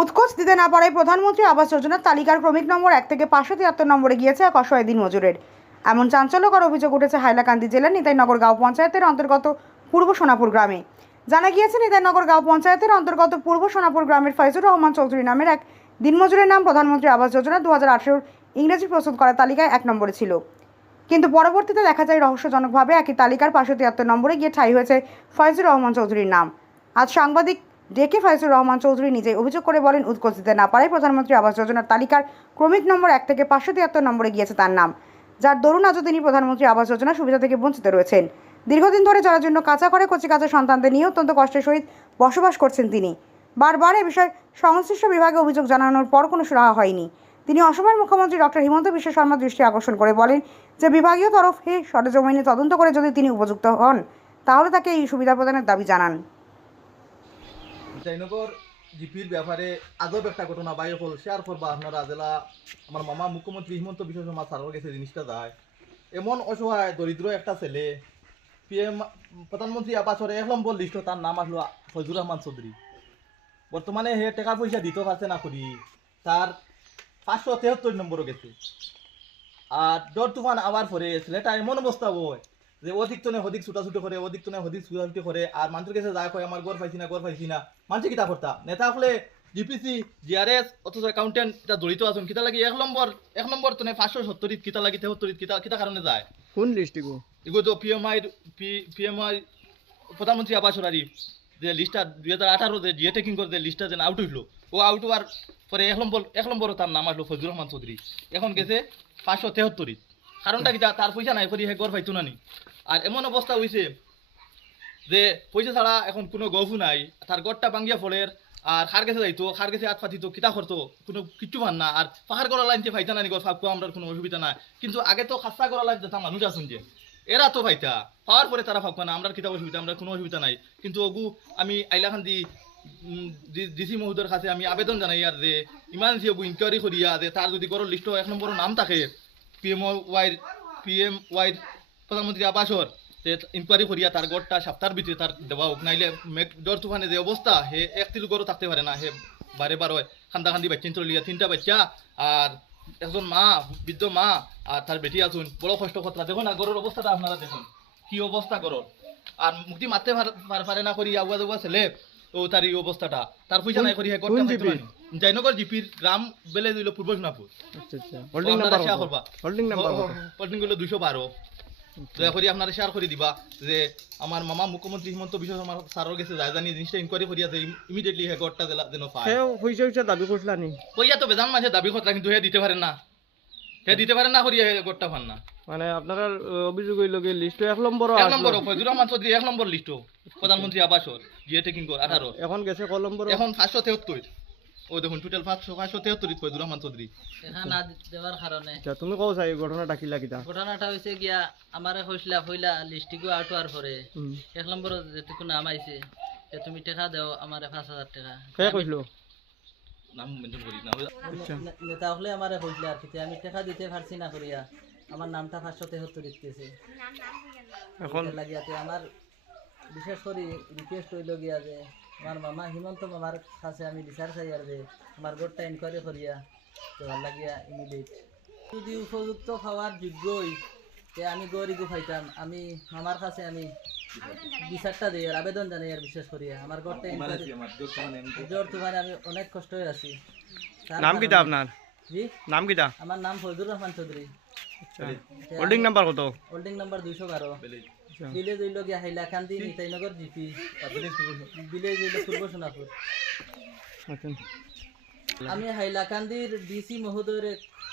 উৎকোচ দিতে না পারায় প্রধানমন্ত্রী আবাস যোজনার তালিকার ক্রমিক নম্বর এক থেকে পাঁচশো তিয়াত্তর নম্বরে গিয়েছে এক অসহায় দিন মজুরের এমন চাঞ্চল্যকর অভিযোগ উঠেছে হাইলাকান্দি জেলার নিতাইনগর গাঁও পঞ্চায়েতের অন্তর্গত পূর্ব সোনাপুর গ্রামে। জানা গিয়েছে, নিতাইনগর গাঁও পঞ্চায়েতের অন্তর্গত পূর্ব সোনাপুর গ্রামের ফয়জুর রহমান চৌধুরী নামের এক দিনমজুরের নাম প্রধানমন্ত্রী আবাস যোজনা দু হাজার আঠেরোর ইংরেজি প্রস্তুত করা তালিকায় এক নম্বরে ছিল। কিন্তু পরবর্তীতে দেখা যায়, রহস্যজনকভাবে একই তালিকার পাঁচশো তিয়াত্তর নম্বরে গিয়ে ঠাঁই হয়েছে ফয়জুর রহমান চৌধুরীর নাম। আজ সাংবাদিক ডেকে ফয়জুর রহমান চৌধুরী নিজেই। অভিযোগ করে বলেন, উৎকোচ দিতে না পারায় প্রধানমন্ত্রী আবাস যোজনার তালিকার ক্রমিক নম্বর এক থেকে পাঁচশো তিয়াত্তর নম্বরে গিয়েছে তার নাম। যার দরুন আজও তিনি প্রধানমন্ত্রী আবাস যোজনার সুবিধা থেকে বঞ্চিত রয়েছেন। দীর্ঘদিন ধরে চলার জন্য কাঁচা করে কচি কাঁচা সন্তানদের নিয়ে অত্যন্ত কষ্টের সহিত বসবাস করছেন তিনি। বারবার এ বিষয়ে সংশ্লিষ্ট বিভাগে অভিযোগ জানানোর পর কোনো সুরাহা হয়নি। তিনি অসমের মুখ্যমন্ত্রী ডক্টর হিমন্ত বিশ্ব শর্মার দৃষ্টি আকর্ষণ করে বলেন যে, বিভাগীয় তরফে সরেজমিনে তদন্ত করে যদি তিনি উপযুক্ত হন, তাহলে তাকে এই সুবিধা প্রদানের দাবি জানান। জয়নগর জিপির ব্যাপারে আজব একটা ঘটনা বাই হল, শেয়ার করবা আপনারা জেলা আমার মামা মুখ্যমন্ত্রী হিমন্ত বিশ্ব শর্মা স্যারের গেছে জিনিসটা যায়। এমন অসহায়, দরিদ্র একটা ছেলে, পিএম, প্রধানমন্ত্রী আবাসের এক নম্বর লিস্ট তার নাম আসলো ফজুর রহমান চৌধুরী। বর্তমানে হে টাকা পয়সা দিতে পারছে না করি, তার পাঁচশো তেহত্তর নম্বরও গেছে। আর জ্বর তুফান আবার পরে ছেলেটা এমন অবস্থা হয় যে অধিক তনে অধিক ছুটাছুটি করে অধিক তনে অধিক ছুটাছুটি করে আর মানুষের কাছে যা কয় আমার গড় পাইছি না গড় পাইছি না। মানুষে কিতা করতা নেতা হলে জিপিসি জিআরএস অথচ অ্যাকাউন্টেন্ট এটা জড়িত আছেন কিতা লাগি এক নম্বর এক নম্বর তনে পাঁচশো সত্তরিত কিতা লাগি তেহত্তরিত কিতা কিতা কারণে যায়? কোন লিস্ট এগো এগুলো তো পিএমআই পিএমআই প্রধানমন্ত্রী আবাস আর যে লিস্টটা দুই হাজার আঠারো যে জিএ টেকিং করে যে লিস্টটা যেন আউট হইল ও আউট হওয়ার পরে এক নম্বর এক নম্বরও তার নাম আসলো ফজলুর রহমান চৌধুরী এখন গেছে পাঁচশো তেহত্তরিত কারণটা কি? তার পয়সা নাই করি হে গড় পাইতো না নি আর এমন অবস্থা হয়েছে যে পয়সা ছাড়া এখন কোনো গফু নাই তার গড়টা বাঙ্গিয়া ফলের আর খার গেছে যাইতো খার গেছে আট পাতিতো কিতা করতো কোনো কিচ্ছু পান না। আর পাহাড় করা লাইনতে পাইতা না নি গড় আমরা কোনো অসুবিধা নাই। কিন্তু আগে তো খাস্তা করা লাইন যেতাম মানুষ আসুন যে এরা তো পাইতা পাওয়ার পরে তারা ফাঁক না আমরা কিতা অসুবিধা আমরা কোনো অসুবিধা নাই। কিন্তু অগু আমি আইলাখান্দি ডিসি মহোদয়ের কাছে আমি আবেদন জানাই আর যে ইমার্জেন্সি অগু ইনকোয়ারি করিয়া যে তার যদি গড়ের লিস্ট এক নম্বর নাম থাকে পিএম ওয়াই পিএম ওয়াই প্রধানমন্ত্রী আবাসর তে ইনকোয়ারি করিয়া তার গড়টা সপ্তাহের ভিতরে তার দেওয়া হোক নাইলে মেঘ জ্বর তুফানে যে অবস্থা হে এক তিল গড়ও থাকতে পারে না হে বারে বার হয়। খান্দা খান্দি বাচ্চা চলিয়া তিনটা বাচ্চা আর একজন মা বৃদ্ধ মা আর তার বেটি আসুন বড় কষ্ট কথা দেখুন না গড়ের অবস্থাটা আপনারা দেখুন। কি অবস্থা গড়র আর মুক্তি মারতে পার- না করি আগুয়া দেগুয়া ছেলে ও তার এই অবস্থাটা। তার পয়সা নাই করি হে গড়টা জয়নগর জিপির গ্রাম বেলে দিল পূর্ব সোনাপুর আচ্ছা আচ্ছা। হোল্ডিং নাম্বার করবা। হোল্ডিং নাম্বার হোল্ডিংগুলো দুশো বারো। দয়া করে আপনারা শেয়ার করে দিবা যে আমার মামা মুখ্যমন্ত্রী হিমন্ত বিশ্ব শর্মা স্যারের কাছে যায় জানি জিনিসটা ইনকোয়ারি করিয়া যে ইমিডিয়েটলি হে গড়টা জেলা- যেন পায়। দাবি করছিলা নি? কইয়া তো বেজান মাঝে দাবি কথা কিন্তু হে দিতে পারেন না। হে দিতে পারেন না করিয়া হে গড়টা পান না। মানে আপনারা অভিযোগ হইল কি লিস্ট এক নম্বর এক নম্বর ফজুর রহমান চৌধুরী এক নম্বর লিস্ট প্রধানমন্ত্রী আবাসর জিএ টেকিং কর আঠারো। এখন গেছে ক নম্বর এখন পাঁচশো তেহত্তর ও দেখুন টোটাল পাঁচশো পাঁচশো তেহত্তর ফজুর রহমান চৌধুরী। না দেওয়ার কারণে। আচ্ছা তুমি কও চাই ঘটনা ডাকিলা কিতা ঘটনাটা হয়েছে গিয়া আমারে হইলা পরে এক নম্বর যেটুকু নাম আইছে যে তুমি টাকা দেও আমারে পাঁচ হাজার টাকা। কে কইলো নাম মেনশন করি না আচ্ছা। নেতা হলে আমারে কইসলা আর কি আমি টাকা দিতে পারছি না করিয়া আমার নামটা পাঁচশো তেহত্তর দিতেছে এখন লাগিয়াতে আমার বিশেষ করে রিকোয়েস্ট হইল গিয়া যে আমার মামা হিমন্ত মামার কাছে আমি বিচার চাই আর যে আমার গোটটা ইনকোয়ারি করিয়া দেওয়ার লাগিয়া ইমিডিয়েট যদি উপযুক্ত খাওয়ার যোগ্যই তে আমি গরিব পাইতাম আমি মামার কাছে আমি বিচারটা দিই আর আবেদন জানাই আর বিশেষ করিয়া। আমার গোটটা ইনকোয়ারি জ্বর তুফানে আমি অনেক কষ্ট হয়ে আছি। নাম কারণে- আপনার? জি? নাম কিতা আমার নাম ফজলুর রহমান চৌধুরী। হোল্ডিং নাম্বার কত? হোল্ডিং নাম্বার দুইশো বারো। আচ্ছা। ভিলেজ হইল গিয়া হাইলাকান্দি নিতাইনগর জিপি। ভিলেজ হইল পূর্ব সোনাপুর আচ্ছা। আমি হাইলাকান্দির ডিসি মহোদয়ের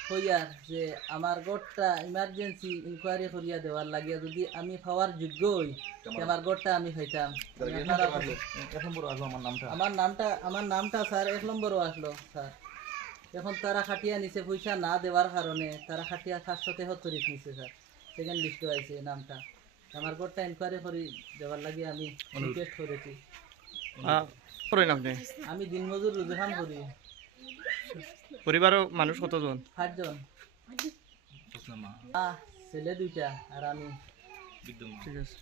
হইয়ার যে আমার গড়টা ইমার্জেন্সি ইনকোয়ারি করিয়া দেওয়ার লাগিয়া যদি আমি পাওয়ার যোগ্য হই আমার গড়টা আমি খাইতাম আমার নামটা আমার নামটা স্যার এক নম্বরও আসলো স্যার। এখন তারা খাটিয়া নিছে পয়সা না দেওয়ার কারণে তারা খাটিয়া সাতশো তেহত্তরিত নিছে স্যার। সেকেন্ড লিস্টে আইছে নামটা। আমার গড়টা ইনকোয়ারি করি দেওয়ার লাগে আমি রিকোয়েস্ট করেছি। করেন আপনি আমি দিনমজুর রুজুহান করি। পরিবারও মানুষ কতজন? পাঁচজন। মা। আহ, ছেলে দুইটা আর আমি। বিদ্যমান ঠিক আছে।